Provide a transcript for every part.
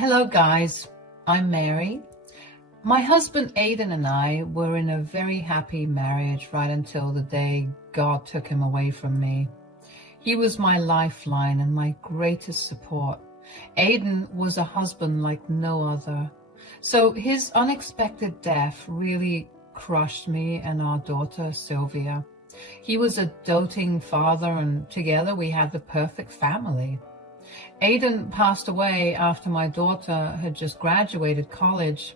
Hello guys, I'm Mary. My husband Aidan and I were in a very happy marriage right until the day God took him away from me. He was my lifeline and my greatest support. Aidan was a husband like no other. So his unexpected death really crushed me and our daughter Sylvia. He was a doting father and together we had the perfect family. Aidan passed away after my daughter had just graduated college.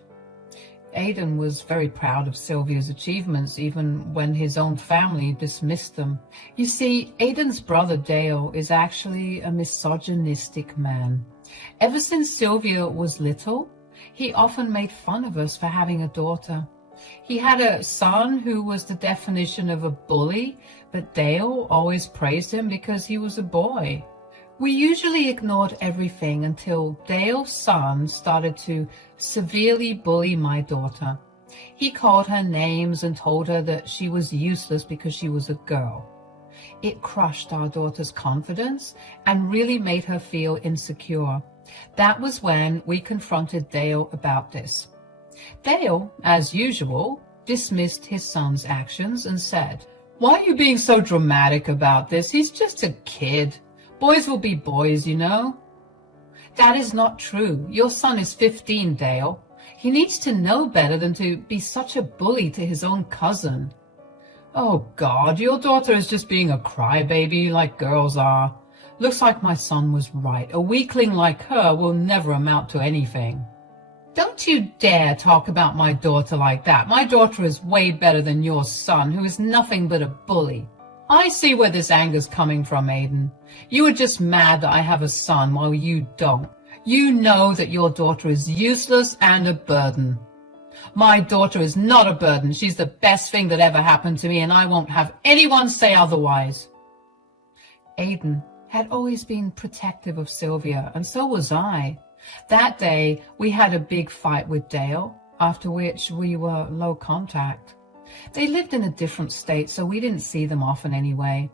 Aidan was very proud of Sylvia's achievements, even when his own family dismissed them. You see, Aidan's brother Dale is actually a misogynistic man. Ever since Sylvia was little, he often made fun of us for having a daughter. He had a son who was the definition of a bully, but Dale always praised him because he was a boy. We usually ignored everything until Dale's son started to severely bully my daughter. He called her names and told her that she was useless because she was a girl. It crushed our daughter's confidence and really made her feel insecure. That was when we confronted Dale about this. Dale, as usual, dismissed his son's actions and said, "Why are you being so dramatic about this? He's just a kid. Boys will be boys, you know." That is not true. Your son is 15, Dale. He needs to know better than to be such a bully to his own cousin. Oh God, your daughter is just being a crybaby like girls are. Looks like my son was right. A weakling like her will never amount to anything. Don't you dare talk about my daughter like that. My daughter is way better than your son, who is nothing but a bully. I see where this anger's coming from, Aidan. You are just mad that I have a son while you don't. You know that your daughter is useless and a burden. My daughter is not a burden. She's the best thing that ever happened to me, and I won't have anyone say otherwise. Aidan had always been protective of Sylvia, and so was I. That day, we had a big fight with Dale, after which we were low contact. They lived in a different state, so we didn't see them often anyway.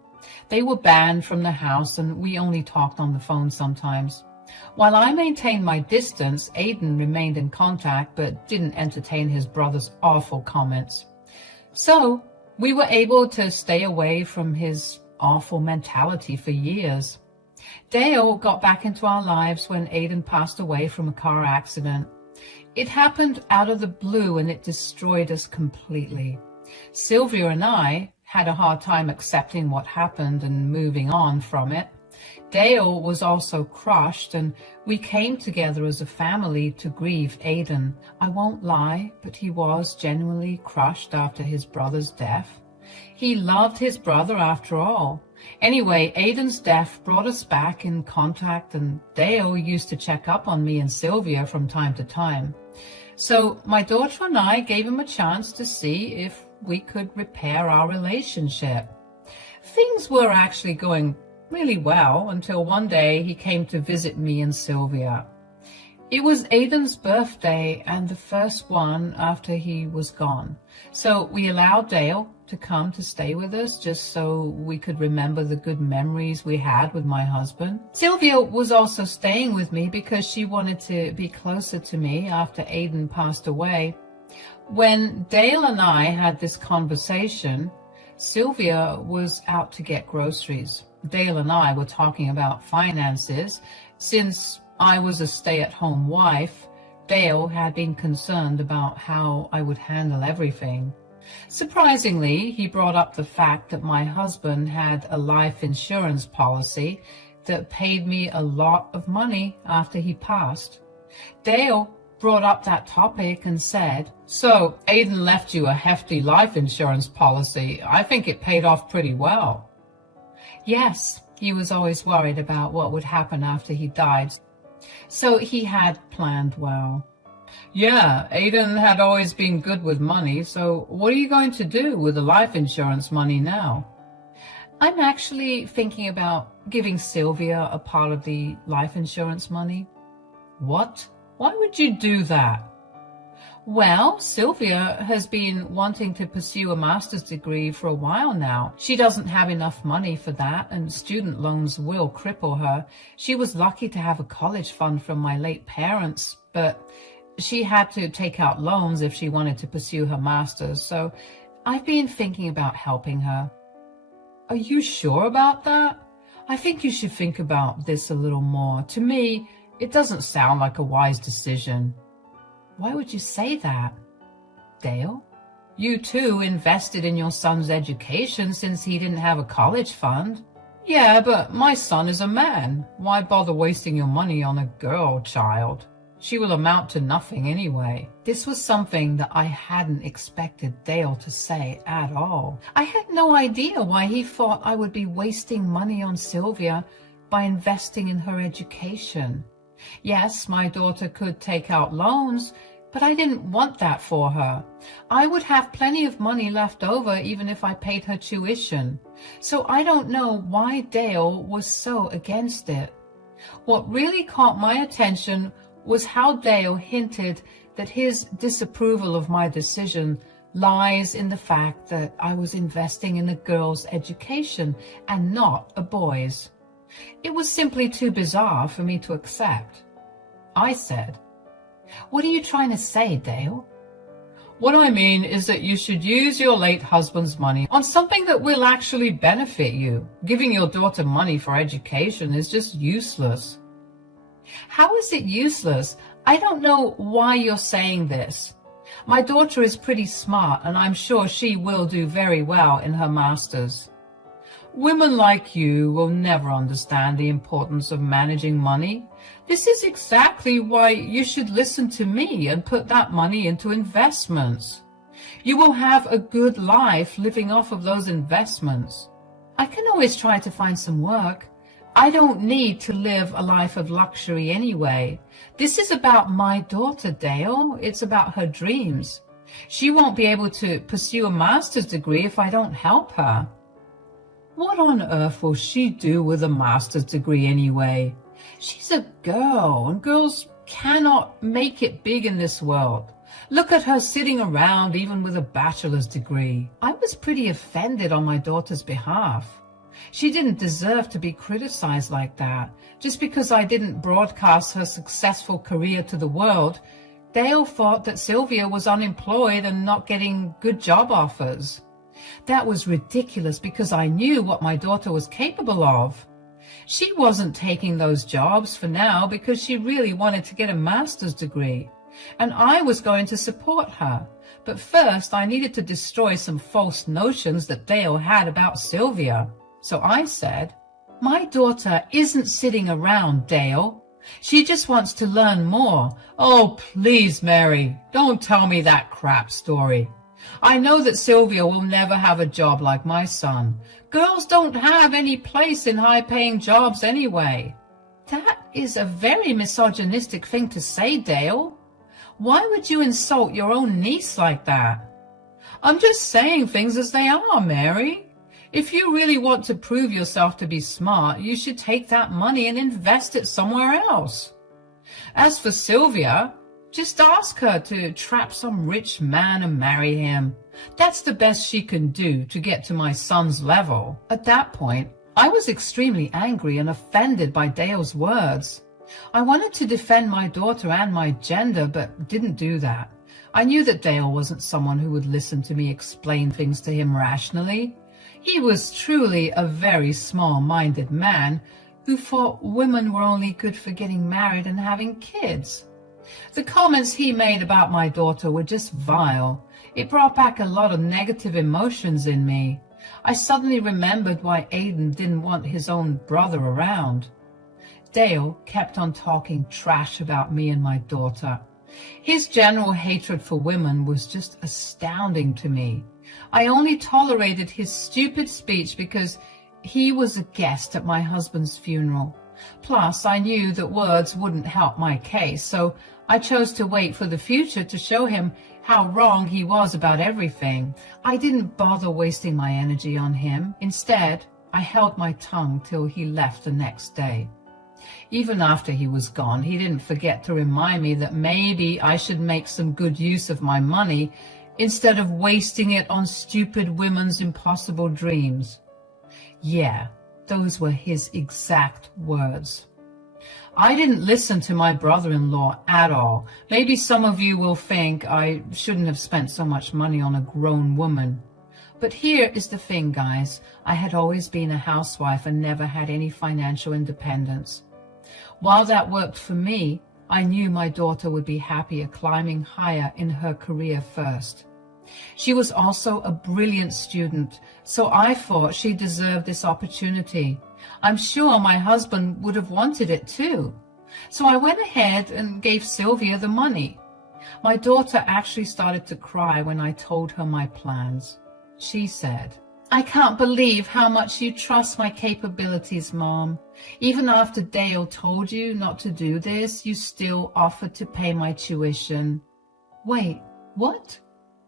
They were banned from the house, and we only talked on the phone sometimes. While I maintained my distance, Aidan remained in contact, but didn't entertain his brother's awful comments. So, we were able to stay away from his awful mentality for years. Dale got back into our lives when Aidan passed away from a car accident. It happened out of the blue and it destroyed us completely. Sylvia and I had a hard time accepting what happened and moving on from it. Dale was also crushed, and we came together as a family to grieve Aidan. I won't lie, but he was genuinely crushed after his brother's death. He loved his brother after all. Anyway, Aidan's death brought us back in contact, and Dale used to check up on me and Sylvia from time to time. So my daughter and I gave him a chance to see if we could repair our relationship. Things were actually going really well until one day he came to visit me and Sylvia. It was Aidan's birthday and the first one after he was gone. So we allowed Dale to come to stay with us just so we could remember the good memories we had with my husband. Sylvia was also staying with me because she wanted to be closer to me after Aidan passed away. When Dale and I had this conversation, Sylvia was out to get groceries. Dale and I were talking about finances. Since I was a stay-at-home wife, Dale had been concerned about how I would handle everything. Surprisingly, he brought up the fact that my husband had a life insurance policy that paid me a lot of money after he passed. Dale brought up that topic and said, "So, Aidan left you a hefty life insurance policy. I think it paid off pretty well." Yes, he was always worried about what would happen after he died, so he had planned well. "Yeah, Aidan had always been good with money, so what are you going to do with the life insurance money now?" "I'm actually thinking about giving Sylvia a part of the life insurance money." "What? Why would you do that?" Well, Sylvia has been wanting to pursue a master's degree for a while now. She doesn't have enough money for that, and student loans will cripple her. She was lucky to have a college fund from my late parents, but she had to take out loans if she wanted to pursue her master's, so I've been thinking about helping her. Are you sure about that? I think you should think about this a little more. To me, it doesn't sound like a wise decision. Why would you say that? Dale, you too invested in your son's education since he didn't have a college fund. Yeah, but my son is a man. Why bother wasting your money on a girl child? She will amount to nothing anyway. This was something that I hadn't expected Dale to say at all. I had no idea why he thought I would be wasting money on Sylvia by investing in her education. Yes, my daughter could take out loans, but I didn't want that for her. I would have plenty of money left over even if I paid her tuition. So I don't know why Dale was so against it. What really caught my attention was how Dale hinted that his disapproval of my decision lies in the fact that I was investing in a girl's education and not a boy's. It was simply too bizarre for me to accept. I said, "What are you trying to say, Dale?" What I mean is that you should use your late husband's money on something that will actually benefit you. Giving your daughter money for education is just useless. How is it useless? I don't know why you're saying this. My daughter is pretty smart, and I'm sure she will do very well in her master's. Women like you will never understand the importance of managing money. This is exactly why you should listen to me and put that money into investments. You will have a good life living off of those investments. I can always try to find some work. I don't need to live a life of luxury anyway. This is about my daughter, Dale. It's about her dreams. She won't be able to pursue a master's degree if I don't help her. What on earth will she do with a master's degree anyway? She's a girl, and girls cannot make it big in this world. Look at her sitting around even with a bachelor's degree. I was pretty offended on my daughter's behalf. She didn't deserve to be criticized like that. Just because I didn't broadcast her successful career to the world, Dale thought that Sylvia was unemployed and not getting good job offers. That was ridiculous because I knew what my daughter was capable of. She wasn't taking those jobs for now because she really wanted to get a master's degree, and I was going to support her. But first I needed to destroy some false notions that Dale had about Sylvia. So I said, "My daughter isn't sitting around, Dale. She just wants to learn more." "Oh, please, Mary, don't tell me that crap story. I know that Sylvia will never have a job like my son. Girls don't have any place in high-paying jobs anyway." That is a very misogynistic thing to say, Dale. Why would you insult your own niece like that? I'm just saying things as they are, Mary. If you really want to prove yourself to be smart, you should take that money and invest it somewhere else. As for Sylvia, just ask her to trap some rich man and marry him. That's the best she can do to get to my son's level. At that point, I was extremely angry and offended by Dale's words. I wanted to defend my daughter and my gender, but didn't do that. I knew that Dale wasn't someone who would listen to me explain things to him rationally. He was truly a very small-minded man who thought women were only good for getting married and having kids. The comments he made about my daughter were just vile. It brought back a lot of negative emotions in me. I suddenly remembered why Aiden didn't want his own brother around. Dale kept on talking trash about me and my daughter. His general hatred for women was just astounding to me. I only tolerated his stupid speech because he was a guest at my husband's funeral. Plus, I knew that words wouldn't help my case, so I chose to wait for the future to show him how wrong he was about everything. I didn't bother wasting my energy on him. Instead, I held my tongue till he left the next day. Even after he was gone, he didn't forget to remind me that maybe I should make some good use of my money instead of wasting it on stupid women's impossible dreams. Yeah, those were his exact words. I didn't listen to my brother-in-law at all. Maybe some of you will think I shouldn't have spent so much money on a grown woman. But here is the thing, guys. I had always been a housewife and never had any financial independence. While that worked for me, I knew my daughter would be happier climbing higher in her career first. She was also a brilliant student, so I thought she deserved this opportunity. I'm sure my husband would have wanted it too. So I went ahead and gave Sylvia the money. My daughter actually started to cry when I told her my plans. She said, "I can't believe how much you trust my capabilities, Mom. Even after Dale told you not to do this, you still offered to pay my tuition." Wait, what?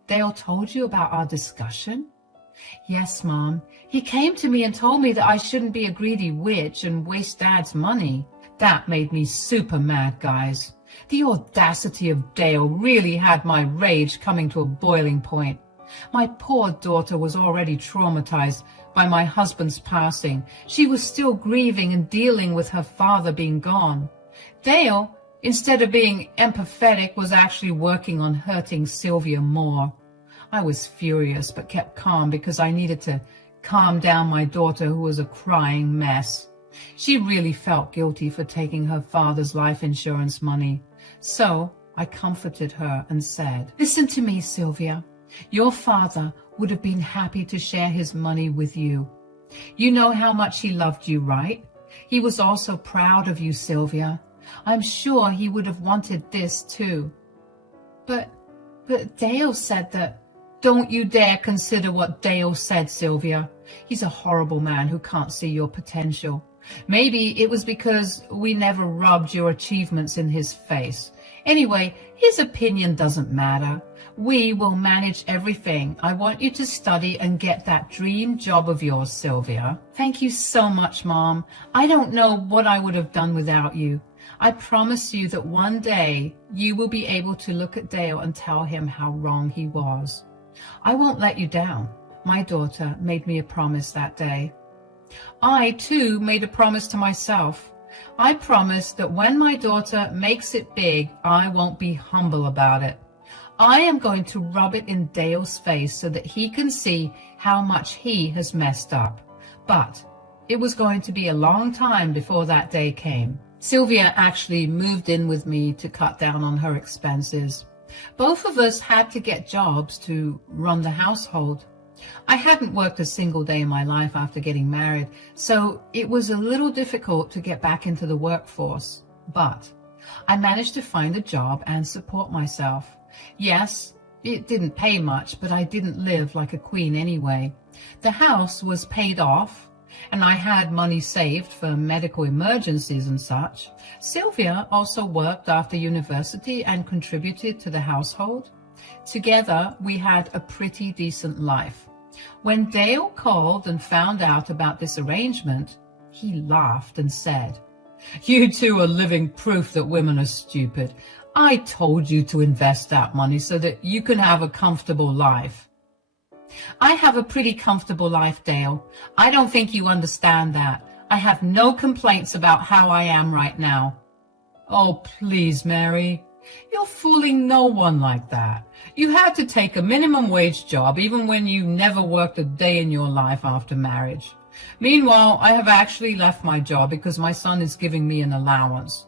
Dale told you about our discussion? Yes, Mom. He came to me and told me that I shouldn't be a greedy witch and waste Dad's money. That made me super mad, guys. The audacity of Dale really had my rage coming to a boiling point. My poor daughter was already traumatized by my husband's passing. She was still grieving and dealing with her father being gone. Dale, instead of being empathetic, was actually working on hurting Sylvia more. I was furious but kept calm because I needed to calm down my daughter, who was a crying mess. She really felt guilty for taking her father's life insurance money. So I comforted her and said, "Listen to me, Sylvia. Your father would have been happy to share his money with you. You know how much he loved you, right? He was also proud of you, Sylvia. I'm sure he would have wanted this too." But Dale said that. Don't you dare consider what Dale said, Sylvia. He's a horrible man who can't see your potential. Maybe it was because we never rubbed your achievements in his face. Anyway, his opinion doesn't matter. We will manage everything. I want you to study and get that dream job of yours, Sylvia. Thank you so much, Mom. I don't know what I would have done without you. I promise you that one day you will be able to look at Dale and tell him how wrong he was. I won't let you down. My daughter made me a promise that day. I, too, made a promise to myself. I promised that when my daughter makes it big, I won't be humble about it. I am going to rub it in Dale's face so that he can see how much he has messed up. But it was going to be a long time before that day came. Sylvia actually moved in with me to cut down on her expenses. Both of us had to get jobs to run the household. I hadn't worked a single day in my life after getting married, so it was a little difficult to get back into the workforce. But I managed to find a job and support myself. Yes, it didn't pay much, but I didn't live like a queen anyway. The house was paid off, and I had money saved for medical emergencies and such. Sylvia also worked after university and contributed to the household. Together, we had a pretty decent life. When Dale called and found out about this arrangement, he laughed and said, "You two are living proof that women are stupid. I told you to invest that money so that you can have a comfortable life." I have a pretty comfortable life, Dale. I don't think you understand that. I have no complaints about how I am right now. Oh, please, Mary. You're fooling no one like that. You had to take a minimum wage job even when you never worked a day in your life after marriage. Meanwhile, I have actually left my job because my son is giving me an allowance.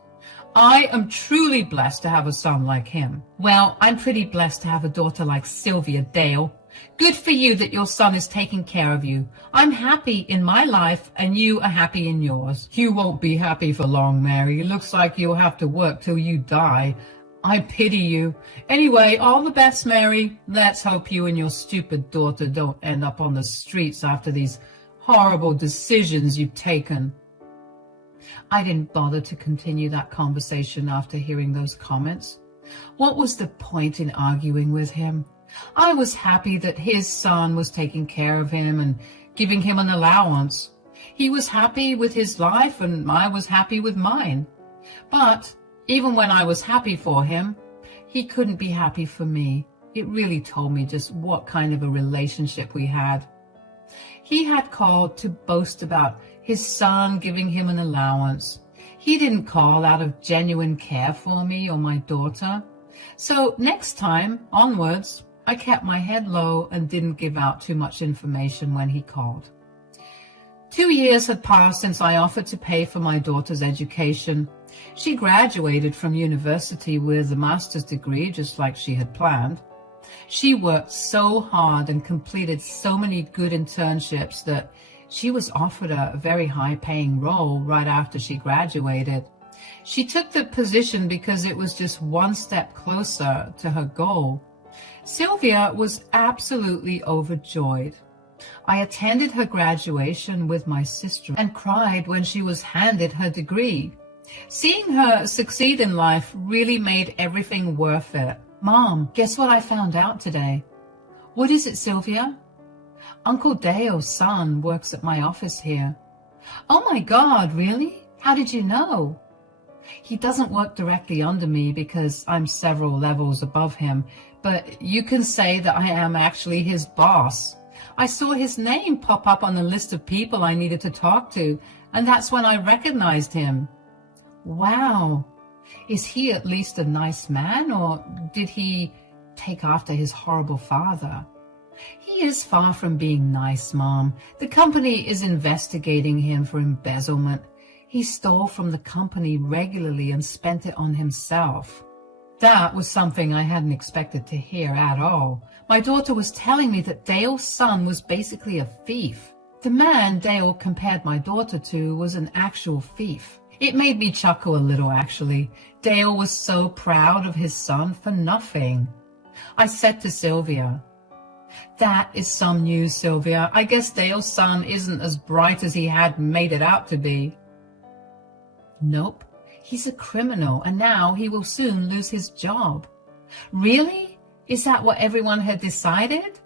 I am truly blessed to have a son like him. Well, I'm pretty blessed to have a daughter like Sylvia, Dale. Good for you that your son is taking care of you. I'm happy in my life and you are happy in yours. You won't be happy for long, Mary. It looks like you'll have to work till you die. I pity you. Anyway, all the best, Mary. Let's hope you and your stupid daughter don't end up on the streets after these horrible decisions you've taken. I didn't bother to continue that conversation after hearing those comments. What was the point in arguing with him? I was happy that his son was taking care of him and giving him an allowance. He was happy with his life and I was happy with mine. But even when I was happy for him, he couldn't be happy for me. It really told me just what kind of a relationship we had. He had called to boast about his son giving him an allowance. He didn't call out of genuine care for me or my daughter. So next time onwards, I kept my head low and didn't give out too much information when he called. 2 years had passed since I offered to pay for my daughter's education. She graduated from university with a master's degree, just like she had planned. She worked so hard and completed so many good internships that she was offered a very high-paying role right after she graduated. She took the position because it was just one step closer to her goal. Sylvia was absolutely overjoyed. I attended her graduation with my sister and cried when she was handed her degree. Seeing her succeed in life really made everything worth it. Mom, guess what I found out today? What is it, Sylvia? Uncle Dale's son works at my office here. Oh my God, really? How did you know? He doesn't work directly under me because I'm several levels above him, but you can say that I am actually his boss. I saw his name pop up on the list of people I needed to talk to, and that's when I recognized him. Wow. Is he at least a nice man, or did he take after his horrible father? He is far from being nice, Mom. The company is investigating him for embezzlement. He stole from the company regularly and spent it on himself. That was something I hadn't expected to hear at all. My daughter was telling me that Dale's son was basically a thief. The man Dale compared my daughter to was an actual thief. It made me chuckle a little, actually. Dale was so proud of his son for nothing. I said to Sylvia, "That is some news, Sylvia. I guess Dale's son isn't as bright as he had made it out to be." "Nope. He's a criminal, and now he will soon lose his job." "Really? Is that what everyone had decided?"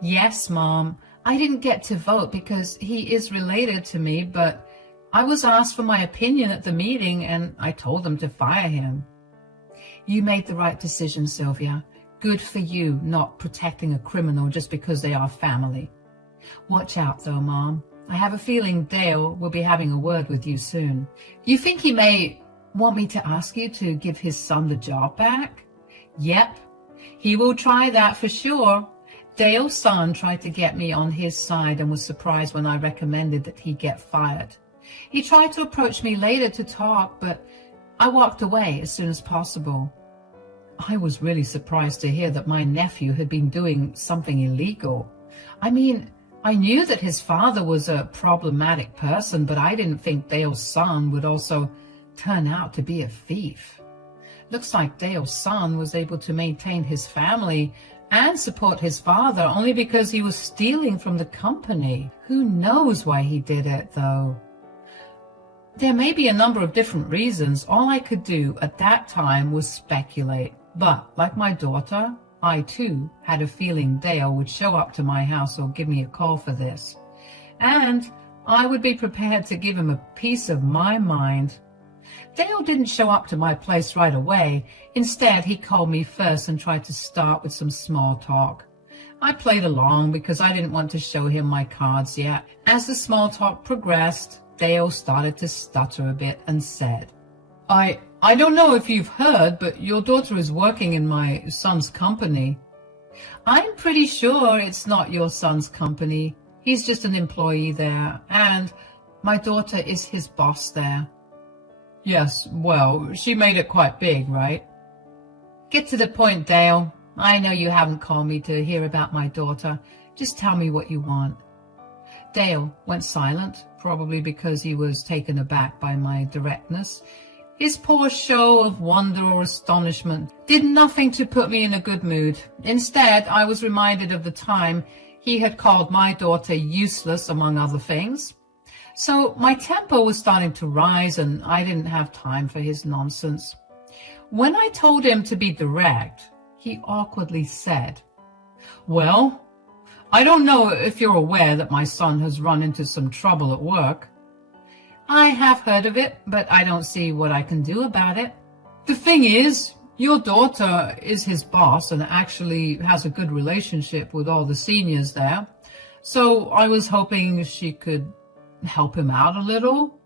"Yes, Mom. I didn't get to vote because he is related to me, but I was asked for my opinion at the meeting, and I told them to fire him." "You made the right decision, Sylvia. Good for you not protecting a criminal just because they are family. Watch out, though, Mom. I have a feeling Dale will be having a word with you soon. You think he may want me to ask you to give his son the job back?" "Yep. He will try that for sure. Dale's son tried to get me on his side and was surprised when I recommended that he get fired. He tried to approach me later to talk, but I walked away as soon as possible. I was really surprised to hear that my nephew had been doing something illegal. I mean, I knew that his father was a problematic person, but I didn't think Dale's son would also turn out to be a thief. Looks like Dale's son was able to maintain his family and support his father only because he was stealing from the company. Who knows why he did it, though? There may be a number of different reasons. All I could do at that time was speculate. But, like my daughter, I too had a feeling Dale would show up to my house or give me a call for this. And I would be prepared to give him a piece of my mind. Dale didn't show up to my place right away. Instead, he called me first and tried to start with some small talk. I played along because I didn't want to show him my cards yet. As the small talk progressed, Dale started to stutter a bit and said, I don't know if you've heard, but your daughter is working in my son's company." "I'm pretty sure it's not your son's company. He's just an employee there, and my daughter is his boss there." "Yes, well, she made it quite big, right?" "Get to the point, Dale. I know you haven't called me to hear about my daughter. Just tell me what you want." Dale went silent, probably because he was taken aback by my directness. His poor show of wonder or astonishment did nothing to put me in a good mood. Instead, I was reminded of the time he had called my daughter useless, among other things. So my temper was starting to rise, and I didn't have time for his nonsense. When I told him to be direct, he awkwardly said, "Well, I don't know if you're aware that my son has run into some trouble at work. I have heard of it, but I don't see what I can do about it. The thing is, your daughter is his boss and actually has a good relationship with all the seniors there. So I was hoping she could help him out a little.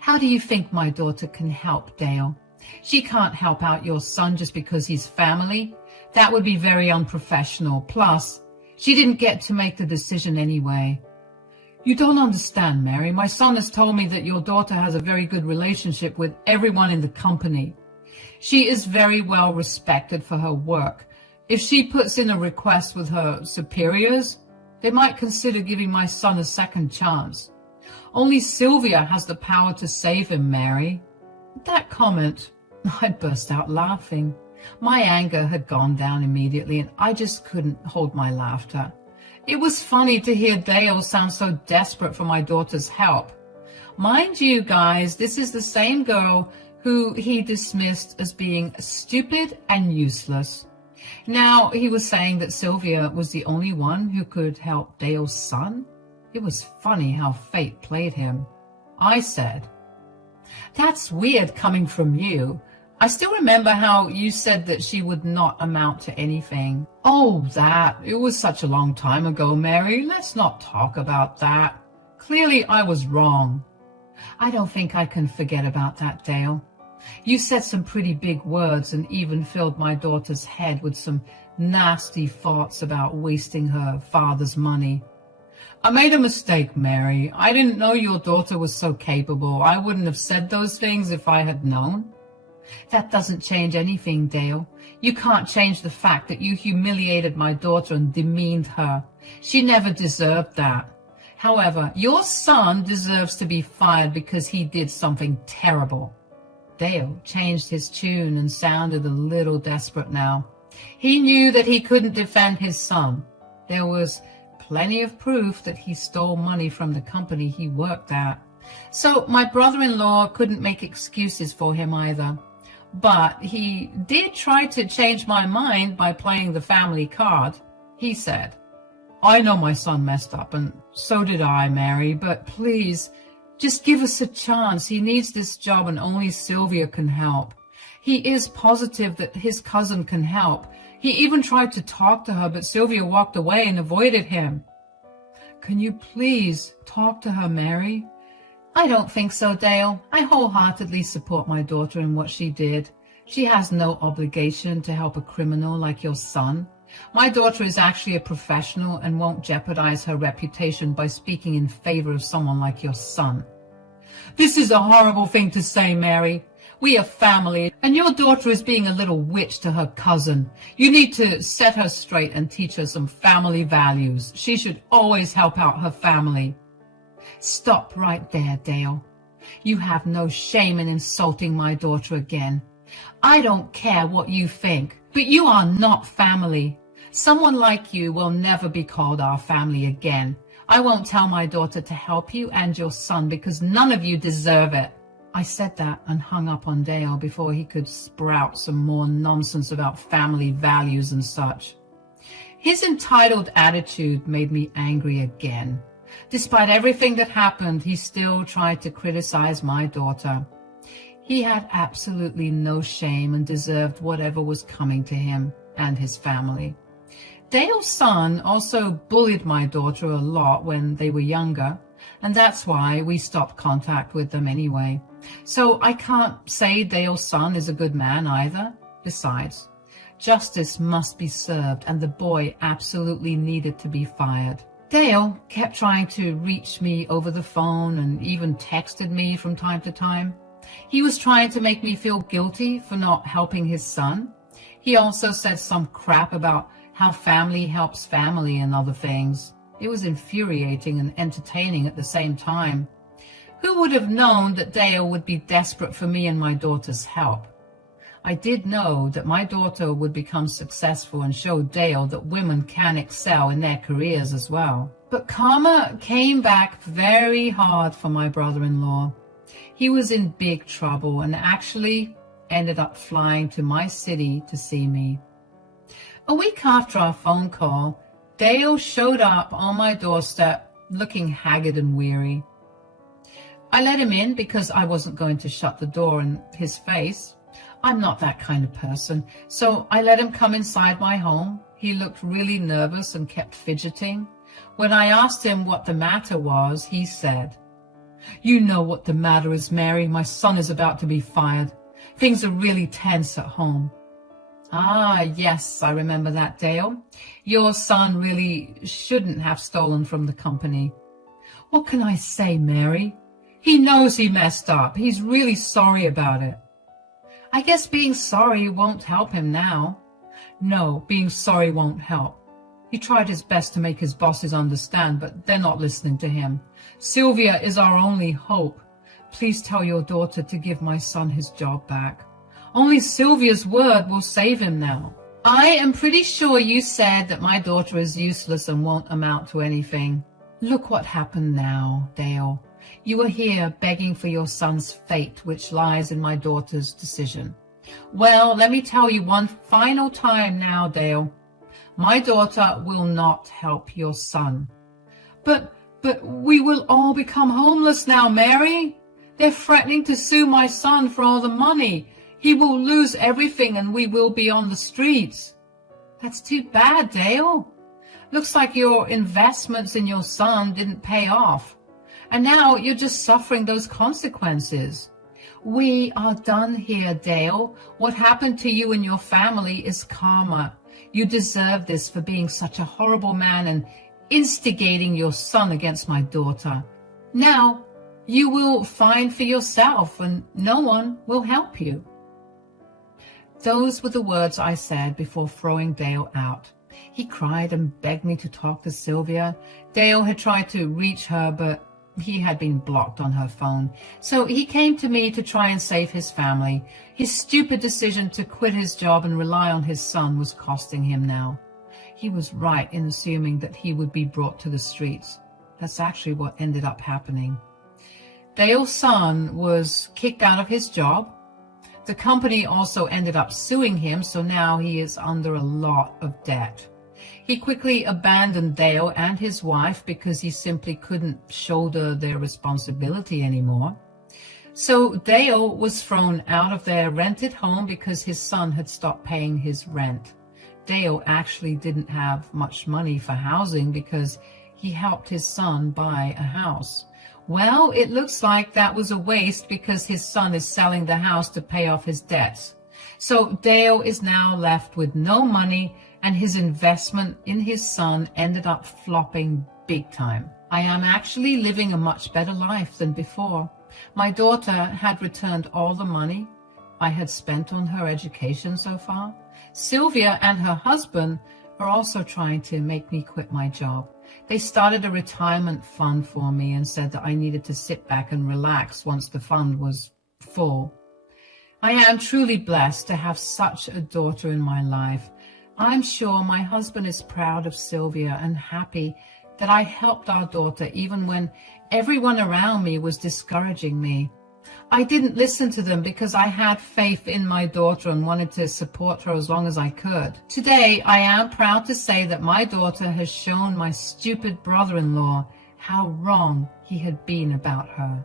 How do you think my daughter can help, Dale? She can't help out your son just because he's family. That would be very unprofessional. Plus, she didn't get to make the decision anyway. You don't understand, Mary. My son has told me that your daughter has a very good relationship with everyone in the company. She is very well respected for her work. If she puts in a request with her superiors, they might consider giving my son a second chance. Only Sylvia has the power to save him, Mary. At that comment, I burst out laughing. My anger had gone down immediately, and I just couldn't hold my laughter. It was funny to hear Dale sound so desperate for my daughter's help. Mind you, guys, this is the same girl who he dismissed as being stupid and useless. Now he was saying that Sylvia was the only one who could help Dale's son. It was funny how fate played him. I said, "That's weird coming from you. I still remember how you said that she would not amount to anything." "Oh, that. It was such a long time ago, Mary. Let's not talk about that. Clearly I was wrong." "I don't think I can forget about that, Dale. You said some pretty big words and even filled my daughter's head with some nasty thoughts about wasting her father's money." "I made a mistake, Mary. I didn't know your daughter was so capable. I wouldn't have said those things if I had known." "That doesn't change anything, Dale. You can't change the fact that you humiliated my daughter and demeaned her. She never deserved that. However, your son deserves to be fired because he did something terrible." Dale changed his tune and sounded a little desperate now. He knew that he couldn't defend his son. There was plenty of proof that he stole money from the company he worked at. So my brother-in-law couldn't make excuses for him either. But he did try to change my mind by playing the family card. He said, "I know my son messed up, and so did I, Mary, but please, just give us a chance. He needs this job and only Sylvia can help. He is positive that his cousin can help. He even tried to talk to her, but Sylvia walked away and avoided him." "Can you please talk to her, Mary?" "I don't think so, Dale. I wholeheartedly support my daughter in what she did. She has no obligation to help a criminal like your son. My daughter is actually a professional and won't jeopardize her reputation by speaking in favor of someone like your son." "This is a horrible thing to say, Mary. We are family, and your daughter is being a little witch to her cousin. You need to set her straight and teach her some family values. She should always help out her family." "Stop right there, Dale. You have no shame in insulting my daughter again. I don't care what you think, but you are not family. Someone like you will never be called our family again. I won't tell my daughter to help you and your son because none of you deserve it." I said that and hung up on Dale before he could sprout some more nonsense about family values and such. His entitled attitude made me angry again. Despite everything that happened, he still tried to criticize my daughter. He had absolutely no shame and deserved whatever was coming to him and his family. Dale's son also bullied my daughter a lot when they were younger, and that's why we stopped contact with them anyway. So I can't say Dale's son is a good man either. Besides, justice must be served, and the boy absolutely needed to be fired. Dale kept trying to reach me over the phone and even texted me from time to time. He was trying to make me feel guilty for not helping his son. He also said some crap about how family helps family and other things. It was infuriating and entertaining at the same time. Who would have known that Dale would be desperate for me and my daughter's help? I did know that my daughter would become successful and show Dale that women can excel in their careers as well. But karma came back very hard for my brother-in-law. He was in big trouble and actually ended up flying to my city to see me. A week after our phone call, Dale showed up on my doorstep looking haggard and weary. I let him in because I wasn't going to shut the door in his face. I'm not that kind of person, so I let him come inside my home. He looked really nervous and kept fidgeting. When I asked him what the matter was, he said, "You know what the matter is, Mary. My son is about to be fired. Things are really tense at home." "Ah, yes, I remember that, Dale. Your son really shouldn't have stolen from the company." "What can I say, Mary? He knows he messed up. He's really sorry about it." "I guess being sorry won't help him now." "No, being sorry won't help. He tried his best to make his bosses understand, but they're not listening to him. Sylvia is our only hope. Please tell your daughter to give my son his job back. Only Sylvia's word will save him now." "I am pretty sure you said that my daughter is useless and won't amount to anything. Look what happened now, Dale. You are here begging for your son's fate, which lies in my daughter's decision. Well, let me tell you one final time now, Dale. My daughter will not help your son." But we will all become homeless now, Mary. They're threatening to sue my son for all the money. He will lose everything and we will be on the streets." "That's too bad, Dale. Looks like your investments in your son didn't pay off. And now you're just suffering those consequences." "We are done here, Dale. What happened to you and your family is karma. You deserve this for being such a horrible man and instigating your son against my daughter. Now you will find for yourself and no one will help you." Those were the words I said before throwing Dale out. He cried and begged me to talk to Sylvia. Dale had tried to reach her, but he had been blocked on her phone. So he came to me to try and save his family. His stupid decision to quit his job and rely on his son was costing him now. He was right in assuming that he would be brought to the streets. That's actually what ended up happening. Dale's son was kicked out of his job. The company also ended up suing him, so now he is under a lot of debt. He quickly abandoned Dale and his wife because he simply couldn't shoulder their responsibility anymore. So Dale was thrown out of their rented home because his son had stopped paying his rent. Dale actually didn't have much money for housing because he helped his son buy a house. Well, it looks like that was a waste because his son is selling the house to pay off his debts. So Dale is now left with no money, and his investment in his son ended up flopping big time. I am actually living a much better life than before. My daughter had returned all the money I had spent on her education so far. Sylvia and her husband are also trying to make me quit my job. They started a retirement fund for me and said that I needed to sit back and relax once the fund was full. I am truly blessed to have such a daughter in my life. I'm sure my husband is proud of Sylvia and happy that I helped our daughter even when everyone around me was discouraging me. I didn't listen to them because I had faith in my daughter and wanted to support her as long as I could. Today, I am proud to say that my daughter has shown my stupid brother-in-law how wrong he had been about her.